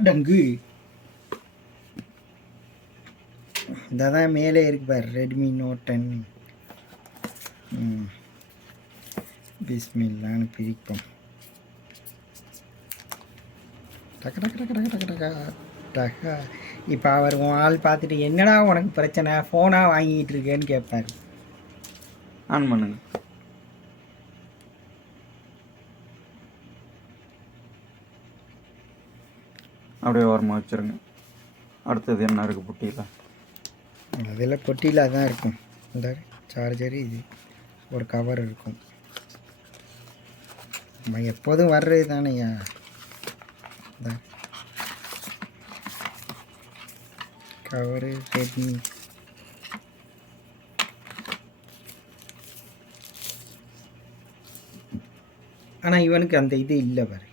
அடங்கு இதான் மேலே இருக்கு பார் ரெட்மி நோட் 10. பிஸ்மில்லான்னு பிரிப்போம். டக்கு டக்கு டக்கு டக்கு டக்கு டக்கா டக்கா. இப்போ அவர் ஆள் பார்த்துட்டு என்னடா உனக்கு பிரச்சனை, ஃபோனாக வாங்கிட்டு இருக்கேன்னு கேட்பார். ஆன் பண்ணுங்க. அப்படியே ஓரமாக வச்சுருங்க. அடுத்தது என்ன இருக்குது பொட்டியில்? அதில் பொட்டியில் தான் இருக்கும். இந்த சார்ஜரு, இது ஒரு கவர் இருக்கும். நம்ம எப்போதும் வர்றது தானேயா. Cover Redmi. ஆனால் இவனுக்கு அந்த இது இல்லை பாரு.